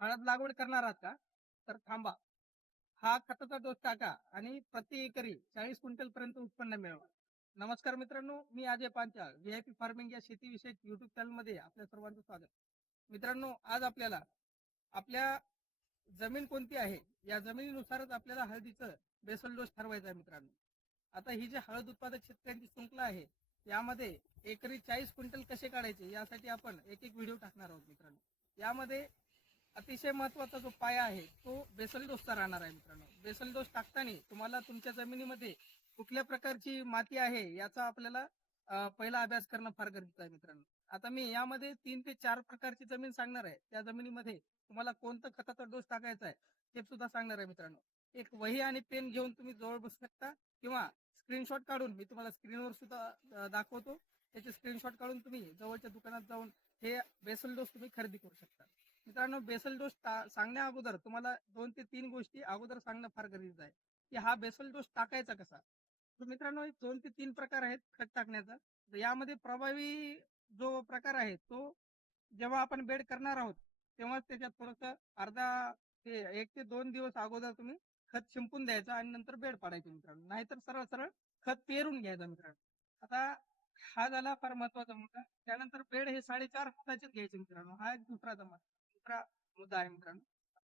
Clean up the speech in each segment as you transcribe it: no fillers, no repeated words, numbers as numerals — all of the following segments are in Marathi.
हळद लागवड करणार आहात का? तर थांबा. हा खताचा डोस टाका आणि प्रति एकरी 40 क्विंटल पर्यंत उत्पन्न मिळवा. नमस्कार मित्रांनो, मी अजय पांचाळ, व्हीआयपी फार्मिंग या शेतीविषयक युट्यूब चॅनलमध्ये आपल्या सर्वांचं स्वागत. मित्रांनो, आज आपल्याला आपल्या जमीन कोणती आहे या जमिनीनुसारच आपल्याला हळदीचं बेसल डोस ठरवायचा आहे मित्रांनो. आता ही जी हळद उत्पादक शेतकऱ्यांची शृंखला आहे यामध्ये एकरी 40 क्विंटल कसे काढायचे यासाठी आपण एक एक व्हिडिओ टाकणार आहोत मित्रांनो. यामध्ये अतिशय महत्वाचा जो पाया आहे तो बेसल डोसचा राहणार आहे मित्रांनो. बेसल डोस टाकताना तुम्हाला तुमच्या जमिनीमध्ये कुठल्या प्रकारची माती आहे याचा आपल्याला पहिला अभ्यास करणं फार गरजेचं आहे मित्रांनो. आता मी यामध्ये 3 ते 4 प्रकारची जमीन सांगणार आहे. त्या जमिनीमध्ये तुम्हाला कोणतं खताचा डोस टाकायचा आहे ते सुद्धा सांगणार आहे मित्रांनो. एक वही आणि पेन घेऊन तुम्ही जवळ बसू शकता किंवा स्क्रीनशॉट काढून मी तुम्हाला स्क्रीनवर सुद्धा दाखवतो. त्याचे स्क्रीनशॉट काढून तुम्ही जवळच्या दुकानात जाऊन हे बेसल डोस तुम्ही खरेदी करू शकता. मित्रांनो, बेसल डोस सांगण्या अगोदर तुम्हाला 2 ते 3 गोष्टी अगोदर सांगणं फार गरजेचं आहे की हा बेसल डोस टाकायचा कसा. तर मित्रांनो, 2 ते 3 प्रकार आहेत खत टाकण्याचा. तर यामध्ये प्रभावी जो प्रकार आहे तो जेव्हा आपण बेड करणार आहोत तेव्हाच त्याच्यात थोडंसं अर्धा ते 1 ते 2 दिवस अगोदर तुम्ही खत शिंपून द्यायचं आणि नंतर बेड पाडायचं मित्रांनो. नाहीतर सरळ सरळ खत पेरून घ्यायचं मित्रांनो. आता हा झाला फार महत्वाचा मुद्दा. त्यानंतर बेड हे 4.5 फुटाचेच घ्यायचे मित्रांनो. हा एक दुसरा मुद्दा आहे मित्रांनो.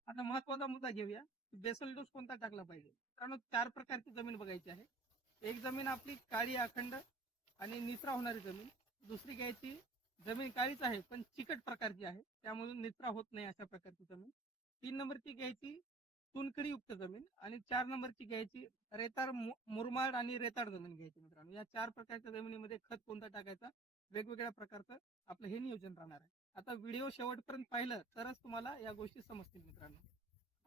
आता महत्वाचा मुद्दा घेऊया. बेसल डोस कोणता टाकला पाहिजे. मित्रांनो, 4 प्रकारची जमीन बघायची आहे. एक जमीन आपली काळी अखंड आणि निचरा होणारी जमीन. दुसरी घ्यायची जमीन काळीच आहे पण चिकट प्रकारची आहे, त्यामधून निचरा होत नाही अशा प्रकारची जमीन. 3 नंबरची घ्यायची चुनखडीयुक्त जमीन आणि 4 नंबरची घ्यायची मुरमाड आणि रेताड जमीन घ्यायची मित्रांनो. या 4 प्रकारच्या जमिनीमध्ये खत कोणता टाकायचा वेगवेगळ्या प्रकारचं आपलं हे नियोजन राहणार आहे. आता व्हिडिओ शेवटपर्यंत पाहिलं तरच तुम्हाला या गोष्टी समजतील मित्रांनो.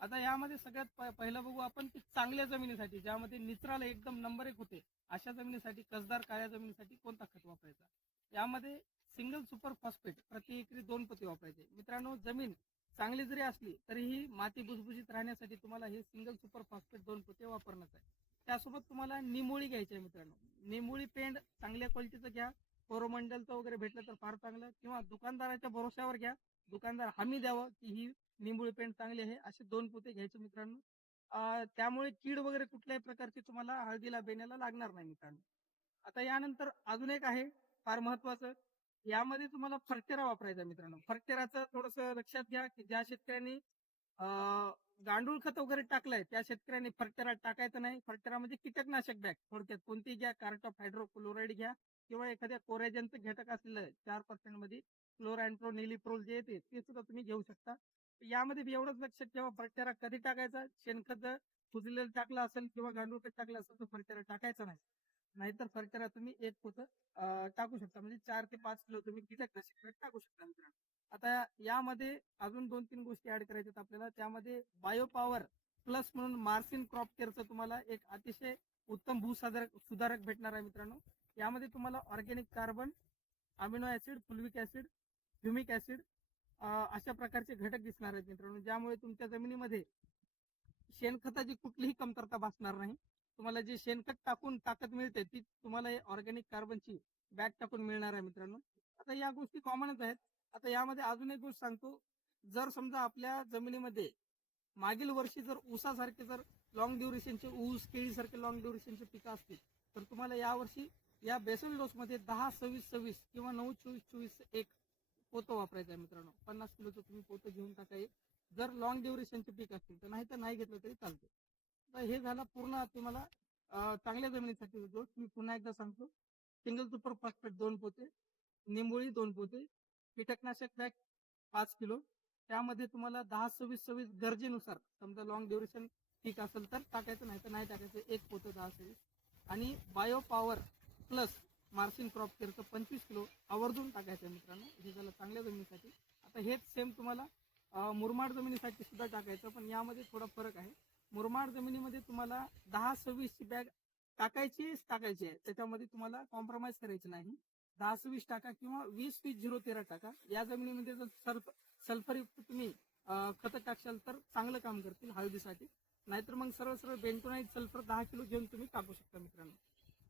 आता यामध्ये सगळ्यात पहिलं बघू आपण की चांगल्या जमिनीसाठी ज्यामध्ये निचराला एकदम नंबर 1 होते अशा जमिनीसाठी कसदार काळ्या जमिनीसाठी कोणता खत वापरायचा. यामध्ये सिंगल सुपर फॉस्फेट प्रति एकरी 2 पोते वापरायचे मित्रांनो. जमीन चांगली जरी असली तरीही माती भुसभुशीत राहण्यासाठी तुम्हाला हे सिंगल सुपर फॉस्फेट 2 पोते वापरण्यात आहे. त्यासोबत तुम्हाला निमोळी घ्यायची आहे मित्रांनो. निमोळी पेंड चांगल्या क्वालिटीचं घ्या. कोरोमंडलचं वगैरे भेटलं तर फार चांगलं किंवा दुकानदाराच्या भरोश्यावर घ्या. दुकानदार हमी द्यावं की ही निंबुळी पेंड चांगली आहे असे 2 पोते घ्यायचे मित्रांनो. त्यामुळे कीड वगैरे कुठल्याही प्रकारची तुम्हाला हळदीला बेण्याला लागणार नाही मित्रांनो. आता यानंतर अजून एक आहे फार महत्वाचं. यामध्ये तुम्हाला फरटेरा वापरायचा मित्रांनो. फरटेराचं थोडंसं लक्षात घ्या की ज्या शेतकऱ्यांनी गांडूळ खत वगैरे टाकलंय त्या शेतकऱ्यांनी फरटेरा टाकायचं नाही. फरटेरा म्हणजे कीटकनाशक बॅग थोडक्यात कोणती घ्या. कार्ट ऑफ हायड्रोक्लोराईड घ्या किंवा एखाद्या कोरॅजनचं घटक असलेलं 4% मध्ये क्लोरॅन्ट्रोनिलिप्रोल जे येते ते सुद्धा तुम्ही घेऊ शकता. यामध्ये एवढंच लक्षात ठेवा फरटेरा कधी टाकायचा. शेणखत जर कुजलेलं टाकलं असेल किंवा गांडूळ खत टाकलं असेल तर फरटेरा टाकायचा नाही. नाहीतर फरटेरा तुम्ही 1 पोतं टाकू शकता. म्हणजे 4 ते 5 किलो तुम्ही कीटकनाशक टाकू शकता मित्रांनो. आता यामध्ये अजून 2-3 गोष्टी ऍड करायच्यात आपल्याला. त्यामध्ये बायो पॉवर प्लस म्हणून मार्सिन क्रॉप केअरचं तुम्हाला एक अतिशय उत्तम सुधारक भेटणार आहे मित्रांनो. यामध्ये तुम्हाला organic carbon, amino acid, fulvic acid, humic acid अशा प्रकारचे घटक दिसणार आहेत मित्रांनो. ज्यामुळे तुमच्या जमिनीमध्ये शेणखताची कुठलीही कमतरता भासणार नाही. तुम्हाला जे शेणखत टाकून ताकद मिळते ती तुम्हाला ऑर्गॅनिक कार्बनची बॅग टाकून मिळणार आहे मित्रांनो. आता या गोष्टी कॉमनच आहेत. आता यामध्ये अजून एक गोष्ट सांगतो. जर समजा आपल्या जमिनीमध्ये मागील वर्षी जर ऊसासारखे जर लॉंग ड्युरेशनचे ऊस केळीसारखे लॉंग ड्युरेशनचे पिकं असतील तर तुम्हाला यावर्षी या बेसल डोसमध्ये 10-26-26 किंवा 9-24-24 एक पोतं वापरायचं आहे मित्रांनो. 50 किलोचं तुम्ही पोतं घेऊन टाकाय जर लॉंग ड्युरेशनचे पीक असतील तर. नाही तर नाही घेतलं तरी चालतं. तर हे झालं पूर्ण तुम्हाला चांगल्या जमिनीसाठी डोस. मी पुन्हा एकदा सांगतो. सिंगल सुपर फॉस्फेट 2 पोते, निंबोळी 2 पोते, कीटकनाशक बॅग 5 किलो. त्यामध्ये तुम्हाला 10-26-26 गरजेनुसार समजा लॉंग ड्युरेशन पीक असेल तर टाकायचं, नाही तर नाही टाकायचं. 1 पोतं 10-26 आणि बायो पॉवर प्लस मार्सिन क्रॉप केअरचं 25 किलो आवर्जून टाकायचं मित्रांनो. हे झालं चांगल्या जमिनीसाठी. आता हेच सेम तुम्हाला मुरमाड जमिनीसाठी सुद्धा टाकायचं पण यामध्ये थोडा फरक आहे. मुरमाड जमिनीमध्ये तुम्हाला 10-26 ची बॅग टाकायची आहे. त्याच्यामध्ये तुम्हाला कॉम्प्रोमाइज करायची नाही. 10-26 टाका किंवा 20-20-0-13 टाका. या जमिनीमध्ये जर सल्फरयुक्त तुम्ही खतं टाकशाल तर चांगलं काम करतील हळदीसाठी. नाहीतर मग सरळ सरळ बेंटोनाइट सल्फर 10 किलो घेऊन तुम्ही टाकू शकता मित्रांनो.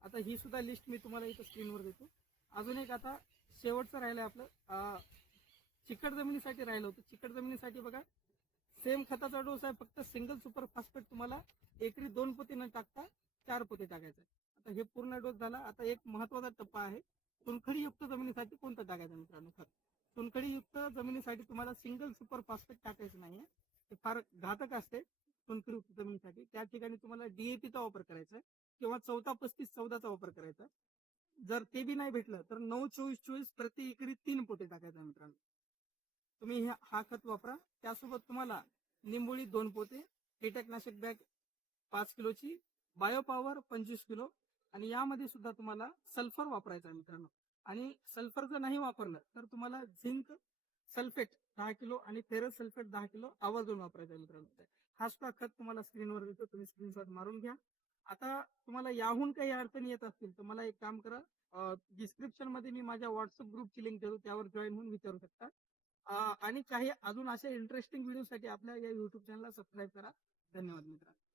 आता ही सुद्धा लिस्ट मी तुम्हाला इथं स्क्रीनवर देतो. अजून एक आता शेवटचं राहिलं आपलं चिकट जमिनीसाठी राहिलं होतं. चिकट जमिनीसाठी बघा सेम खताचा डोस आहे, फक्त सिंगल सुपर फॉस्फेट तुम्हाला एकरी 2 पोते न टाकता 4 पोते टाकायचं. आता हे पूर्ण डोस झाला. आता एक महत्वाचा टप्पा आहे, चुनखडीयुक्त जमिनीसाठी कोणतं टाकायचं मित्रांनो खत. चुनखडीयुक्त जमिनीसाठी तुम्हाला सिंगल सुपर फॉस्फेट टाकायचं नाहीये, ते फार घातक असते चुनखडीयुक्त जमिनीसाठी. त्या ठिकाणी तुम्हाला डीएपीचा वापर करायचा आहे किंवा 14-35-14चा वापर करायचा आहे. जर ते बी नाही भेटलं तर 9-24-24 प्रति एकरी 3 पोते टाकायचं मित्रांनो. तुम्ही हा खत वापरा. त्यासोबत तुम्हाला निंबोळी 2 पोते, कीटकनाशक बॅग 5 किलोची, बायोपॉवर 25 किलो आणि यामध्ये सुद्धा तुम्हाला सल्फर वापरायचा आहे मित्रांनो. आणि सल्फर जर नाही वापरलं तर तुम्हाला झिंक सल्फेट 10 किलो आणि फेरस सल्फेट 10 किलो आवर्जून वापरायचा आहे मित्रांनो. हा सुद्धा खत तुम्हाला स्क्रीनवर दिसतो, तुम्ही स्क्रीनशॉट मारून घ्या. आता तुम्हाला याहून काही अडचणी येत असतील तर मला एक काम करा, डिस्क्रिप्शन मध्ये मी माझ्या व्हॉट्सअप ग्रुपची लिंक देतो, त्यावर जॉईन होऊन विचारू शकता. आणि काही अजून अशा इंटरेस्टिंग व्हिडिओसाठी आपल्या या युट्यूब चॅनलला सबस्क्राईब करा. धन्यवाद मित्रांनो.